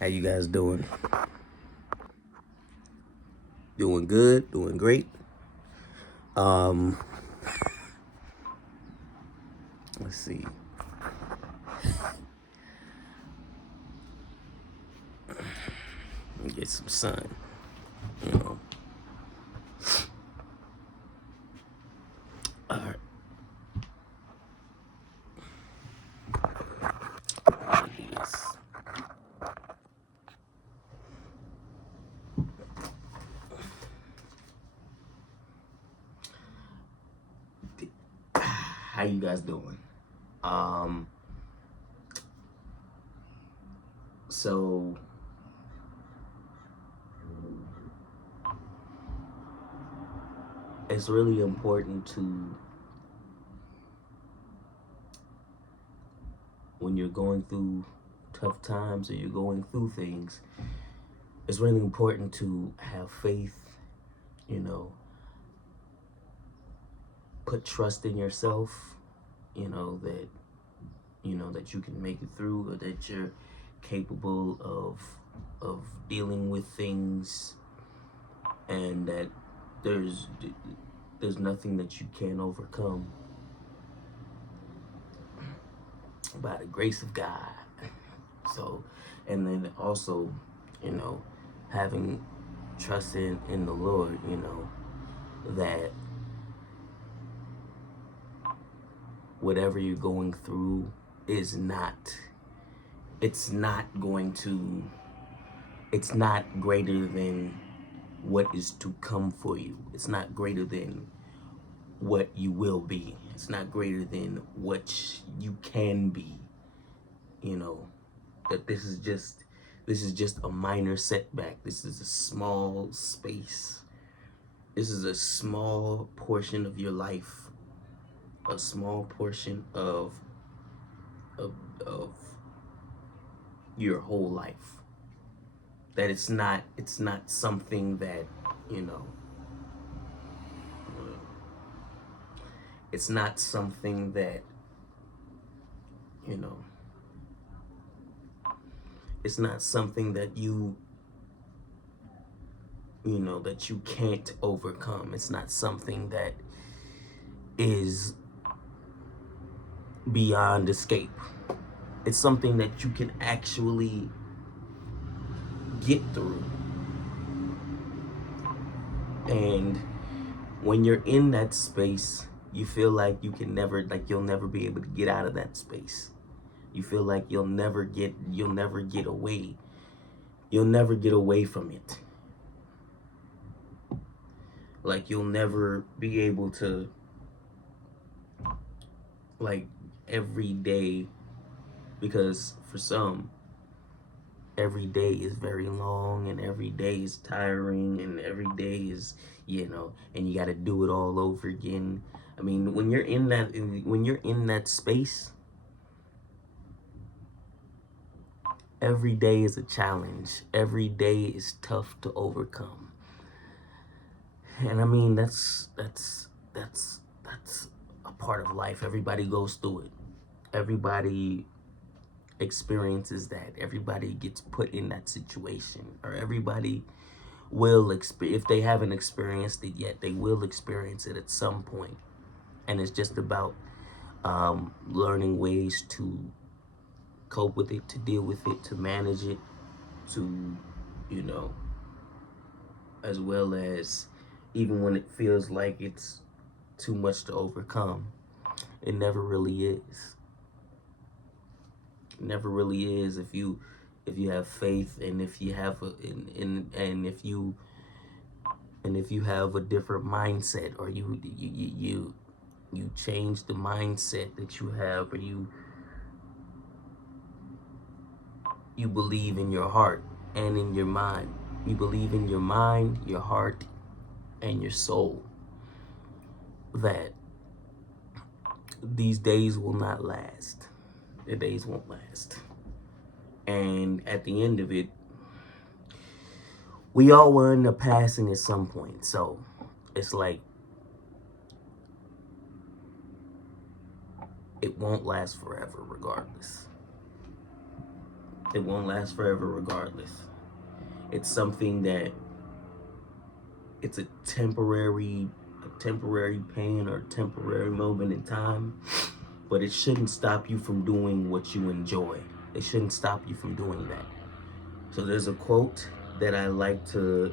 How you guys doing? Doing good, doing great. Um, let's see. Get some sun, you know. All right. Yes. How you guys doing? Um, so it's really important to, when you're going through tough times or you're going through things, it's really important to have faith, you know, put trust in yourself, that you can make it through, or that you're capable of dealing with things, and that there's there's nothing that you can't overcome by the grace of God. So, and then also, you know, having trust in the Lord, that whatever you're going through is not, it's not going to, it's not greater than what is to come for you. It's not greater than what you will be. It's not greater than what you can be. That this is just a minor setback. This is a small space. This is a small portion of your life, a small portion of your whole life. That it's not something that, you know, it's not something that, you know, it's not something that that you can't overcome. It's not something that is beyond escape. It's something that you can actually get through. And when you're in that space, you feel like you'll never be able to get out of that space. You feel like you'll never get away. You'll never get away from it. Like you'll never be able to, like, every day, because for some, every day is very long, and every day is tiring, and every day is, and you got to do it all over again. I mean, when you're in that space, every day is a challenge. Every day is tough to overcome. And I mean, that's a part of life. Everybody goes through it. Everybody experiences that. Everybody gets put in that situation, or everybody will experience, if they haven't experienced it yet, they will experience it at some point. And it's just about learning ways to cope with it, to deal with it, to manage it, to, you know, as well as, even when it feels like it's too much to overcome, it never really is. It never really is, if you have faith, and if you have if you have a different mindset, or you change the mindset that you have, or you believe in your heart and in your mind. You believe in your mind, your heart, and your soul, that these days will not last. The days won't last. And at the end of it, we all will end up passing at some point. So it's like, it won't last forever regardless. It won't last forever regardless. It's something that it's a temporary pain or temporary moment in time, but it shouldn't stop you from doing what you enjoy. It shouldn't stop you from doing that. So there's a quote that I like to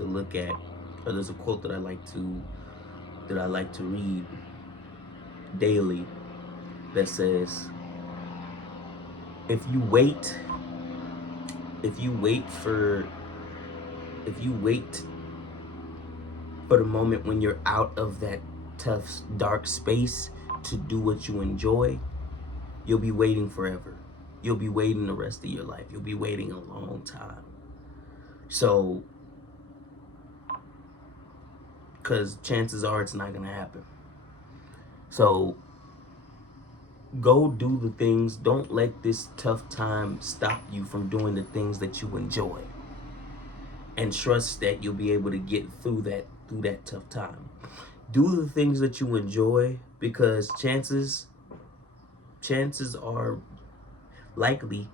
look at, or there's a quote that I like to read daily that says, if you wait for the moment when you're out of that tough, dark space to do what you enjoy, you'll be waiting forever. You'll be waiting the rest of your life. You'll be waiting a long time. So, because chances are it's not going to happen. So, go do the things. Don't let this tough time stop you from doing the things that you enjoy. And trust that you'll be able to get through that tough time. Do the things that you enjoy, because chances are likely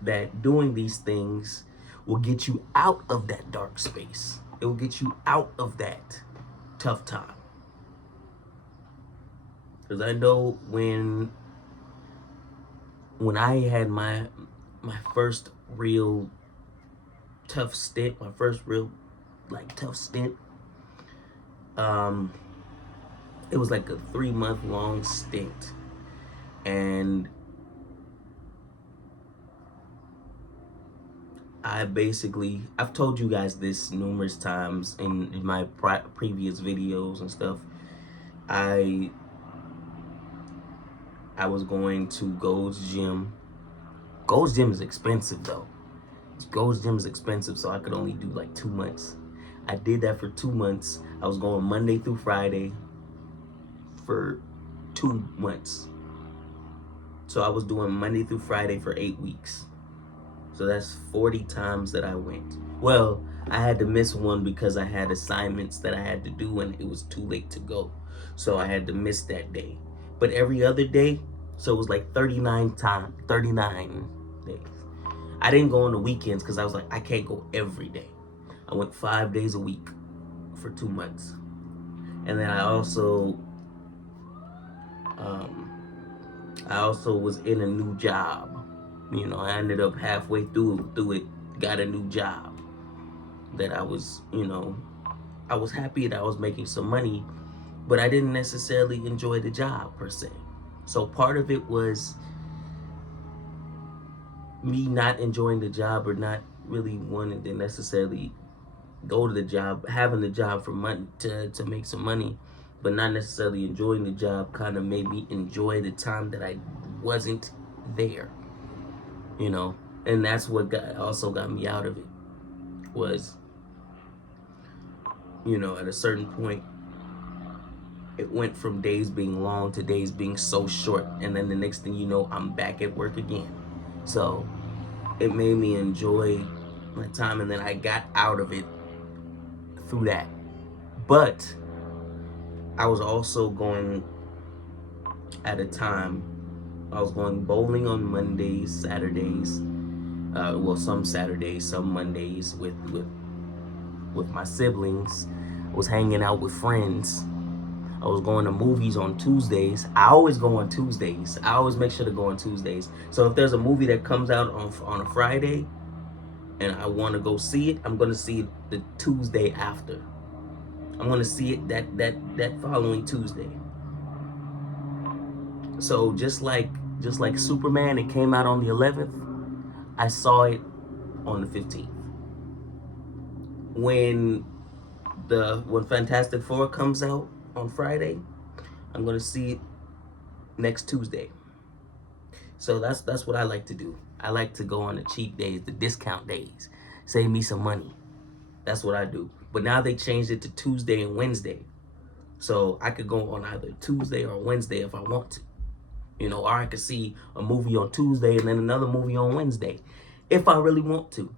that doing these things will get you out of that dark space. It will get you out of that tough time. Because I know when I had my first real tough stint, it was like a 3-month long stint, and I've told you guys this numerous times in my previous videos and stuff. I was going to Gold's Gym. Gold's Gym is expensive though. Gold's Gym is expensive, so I could only do like 2 months. I did that for 2 months. I was going Monday through Friday for 2 months. So I was doing Monday through Friday for 8 weeks. So that's 40 times that I went. Well, I had to miss one because I had assignments that I had to do and it was too late to go. So I had to miss that day. But every other day, so it was like 39 days. I didn't go on the weekends because I was like, I can't go every day. I went 5 days a week for 2 months. And then I also was in a new job. You know, I ended up halfway through it, got a new job that I was happy that I was making some money, but I didn't necessarily enjoy the job per se. So part of it was me not enjoying the job or not really wanting to necessarily go to the job, having the job for money to make some money, but not necessarily enjoying the job kind of made me enjoy the time that I wasn't there, you know. And that's what also got me out of it was, you know, at a certain point, it went from days being long to days being so short. And then the next thing you know, I'm back at work again. So it made me enjoy my time, and then I got out of it through that. But I was also going at a time, I was going bowling on Mondays, Saturdays, some Saturdays, some Mondays with my siblings. I was hanging out with friends. I was going to movies on Tuesdays. I always go on Tuesdays. I always make sure to go on Tuesdays. So if there's a movie that comes out on a Friday and I want to go see it, I'm going to see it the Tuesday after. I'm going to see it that following Tuesday. So just like Superman, it came out on the 11th. I saw it on the 15th. When Fantastic Four comes out on Friday, I'm gonna see it next Tuesday. So that's what I like to do. I like to go on the cheap days, the discount days, save me some money. That's what I do. But now they changed it to Tuesday and Wednesday, so I could go on either Tuesday or Wednesday if I want to, you know, or I could see a movie on Tuesday and then another movie on Wednesday, if I really want to.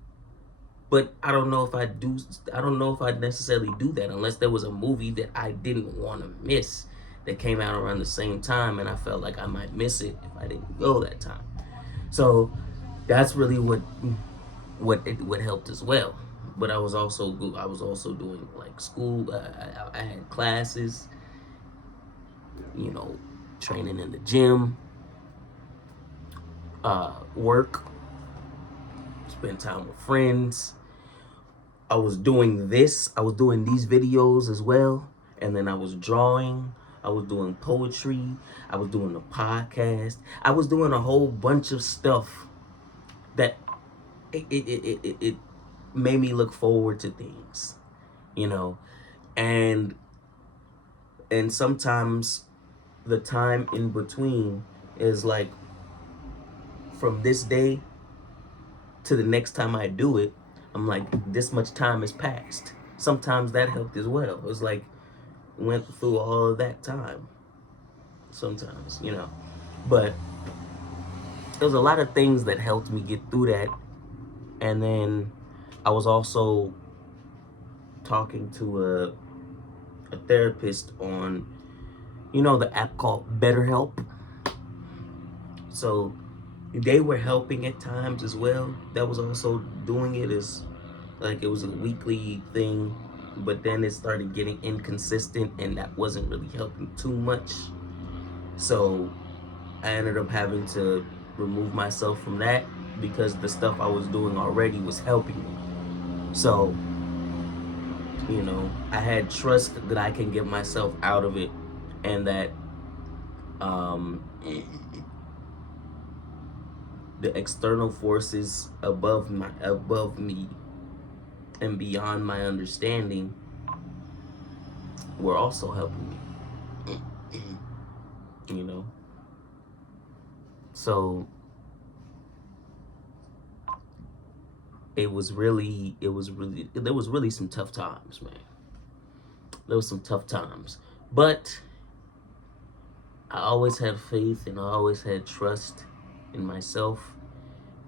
But I don't know if I'd necessarily do that unless there was a movie that I didn't want to miss that came out around the same time and I felt like I might miss it if I didn't go that time. So that's really what helped as well. But I was also doing like school. I had classes, you know, training in the gym, work, spend time with friends. I was doing this. I was doing these videos as well, and then I was drawing. I was doing poetry. I was doing a podcast. I was doing a whole bunch of stuff that it made me look forward to things, you know, and sometimes the time in between is like from this day to the next time I do it, I'm like, this much time has passed. Sometimes that helped as well. It was like, went through all of that time sometimes, you know. But there was a lot of things that helped me get through that. And then I was also talking to a therapist on, you know, the app called BetterHelp. So they were helping at times as well. That was also doing it as like it was a weekly thing, but then it started getting inconsistent and that wasn't really helping too much. So I ended up having to remove myself from that because the stuff I was doing already was helping me. So, you know, I had trust that I can get myself out of it and that um, the external forces above me and beyond my understanding were also helping me. You know, so there was really some tough times, man. There was some tough times, but I always had faith and I always had trust in myself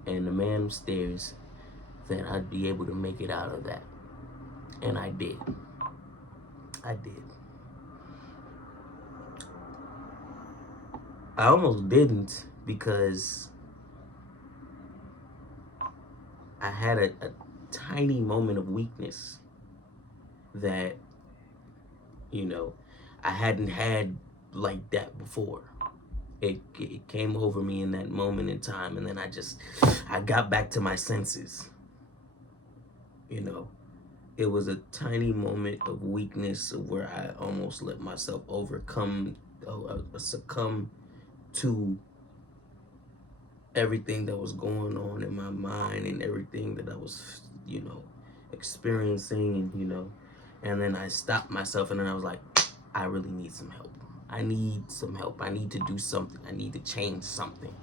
and the man upstairs that I'd be able to make it out of that. And I did. I did. I almost didn't because I had a tiny moment of weakness that, you know, I hadn't had like that before. It came over me in that moment in time, and then I got back to my senses. You know, it was a tiny moment of weakness where I almost let myself succumb to everything that was going on in my mind and everything that I was, you know, experiencing, and you know, and then I stopped myself, and then I was like, I really need some help. I need some help. I need to do something. I need to change something.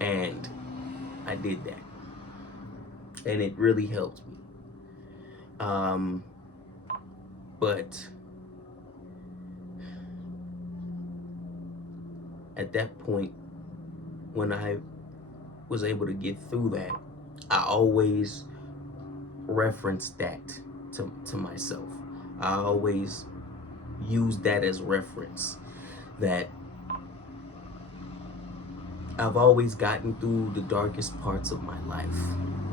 And I did that. And it really helped me. But at that point, when I was able to get through that, I always referenced that to myself. I always used that as reference, that I've always gotten through the darkest parts of my life.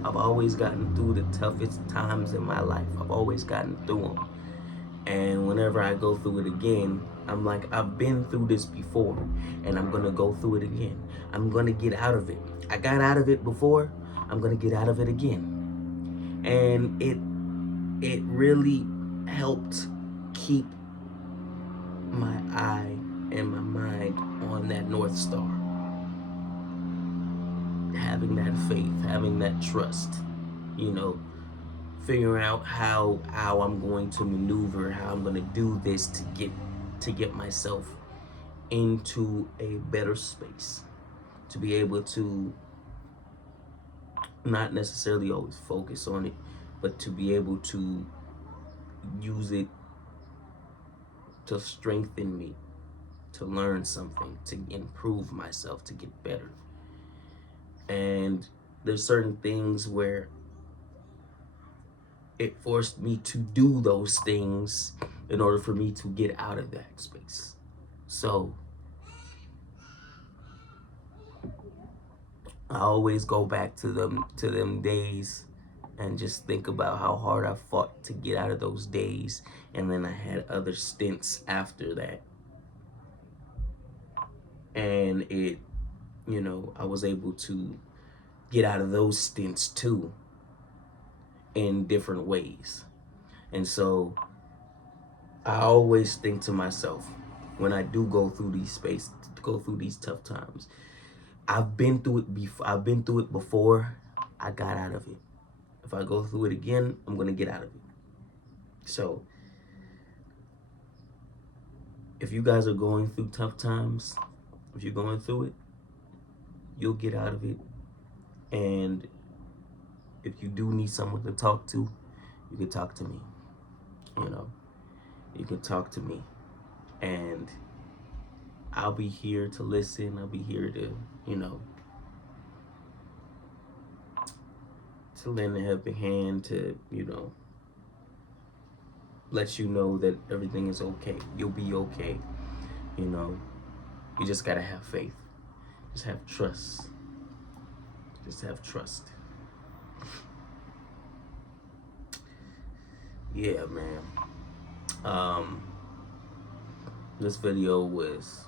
I've always gotten through the toughest times in my life. I've always gotten through them. And whenever I go through it again, I'm like, I've been through this before, and I'm gonna go through it again. I'm gonna get out of it. I got out of it before, I'm gonna get out of it again. And it really helped keep my eye and my mind on that North Star. Having that faith, having that trust, you know, figuring out how I'm going to maneuver, how I'm going to do this to get myself into a better space, to be able to not necessarily always focus on it, but to be able to use it to strengthen me, to learn something, to improve myself, to get better. And there's certain things where it forced me to do those things in order for me to get out of that space. So, I always go back to them days and just think about how hard I fought to get out of those days. And then I had other stints after that. And it, you know, I was able to get out of those stints too in different ways. And so I always think to myself, when I do go through these tough times, I've been through it before. I've been through it before. I got out of it. If I go through it again, I'm gonna get out of it. So if you guys are going through tough times, if you're going through it, you'll get out of it. And if you do need someone to talk to, you can talk to me. You know, you can talk to me, and I'll be here to listen. I'll be here to, you know, to lend a helping hand, to, you know, let you know that everything is okay. You'll be okay. You know, you just gotta have faith. Just have trust. Just have trust. Yeah, man. This video was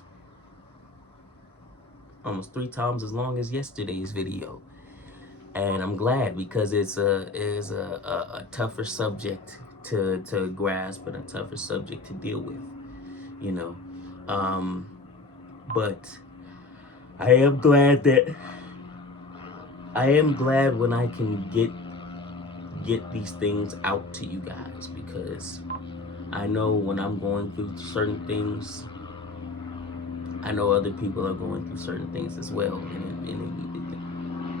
almost 3 times as long as yesterday's video, and I'm glad, because it's a tougher subject to grasp and a tougher subject to deal with, you know. But I am glad when I can get these things out to you guys, because I know when I'm going through certain things, I know other people are going through certain things as well,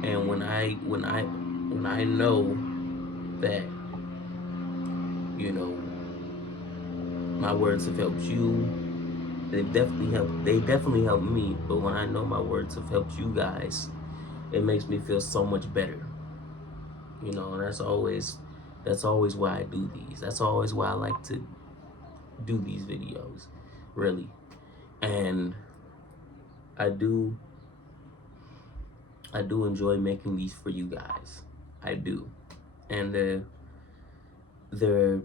and when I know that, you know, my words have helped you, they definitely helped me. But when I know my words have helped you guys, it makes me feel so much better, you know. And that's always why I do these. That's always why I like to do these videos, really. And I do enjoy making these for you guys. I do. And they're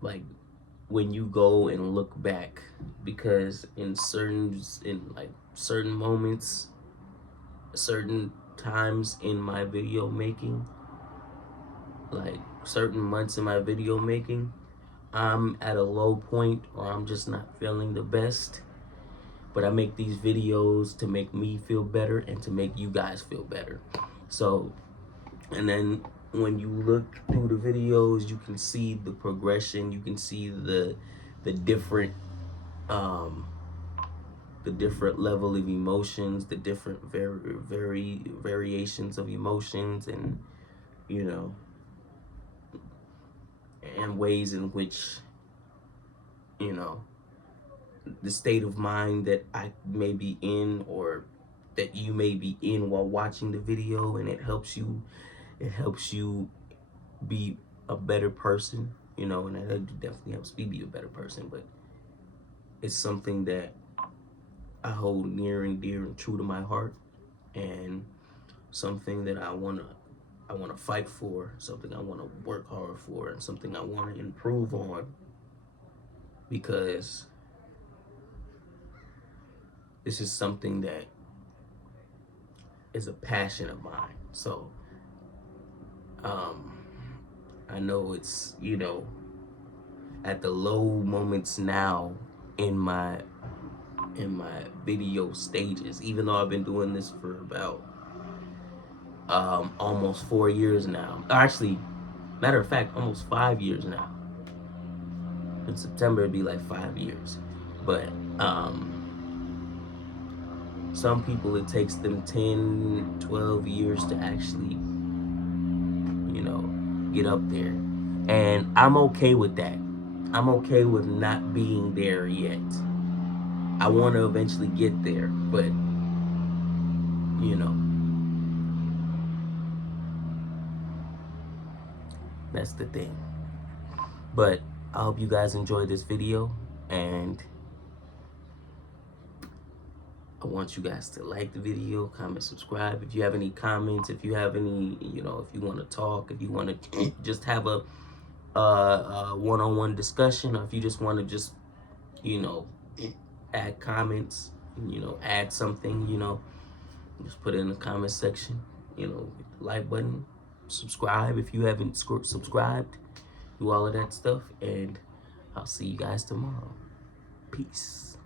like, when you go and look back, because in certain moments, certain times in my video making, like certain months in my video making, I'm at a low point, or I'm just not feeling the best. But I make these videos to make me feel better and to make you guys feel better. So, and then when you look through the videos, you can see the progression. You can see the different level of emotions, the different variations of emotions, and, you know, and ways in which, you know, the state of mind that I may be in, or that you may be in while watching the video, and it helps you be a better person, you know. And that definitely helps me be a better person. But it's something that I hold near and dear and true to my heart, and something that I wanna fight for, something I wanna work hard for, and something I wanna improve on, because this is something that is a passion of mine. So I know it's, you know, at the low moments now in my video stages, even though I've been doing this for about almost 4 years now. Actually, matter of fact, almost 5 years now. In September it'd be like 5 years. But some people, it takes them 10, 12 years to actually, you know, get up there. And I'm okay with that. I'm okay with not being there yet. I want to eventually get there, but, you know, that's the thing. But I hope you guys enjoyed this video, and I want you guys to like the video, comment, subscribe. If you have any comments, if you have any, you know, if you want to talk, if you want to just have a one-on-one discussion, or if you just want to just, you know, add comments, you know, add something, you know, just put it in the comment section, you know, like button, subscribe if you haven't subscribed, do all of that stuff, and I'll see you guys tomorrow. Peace.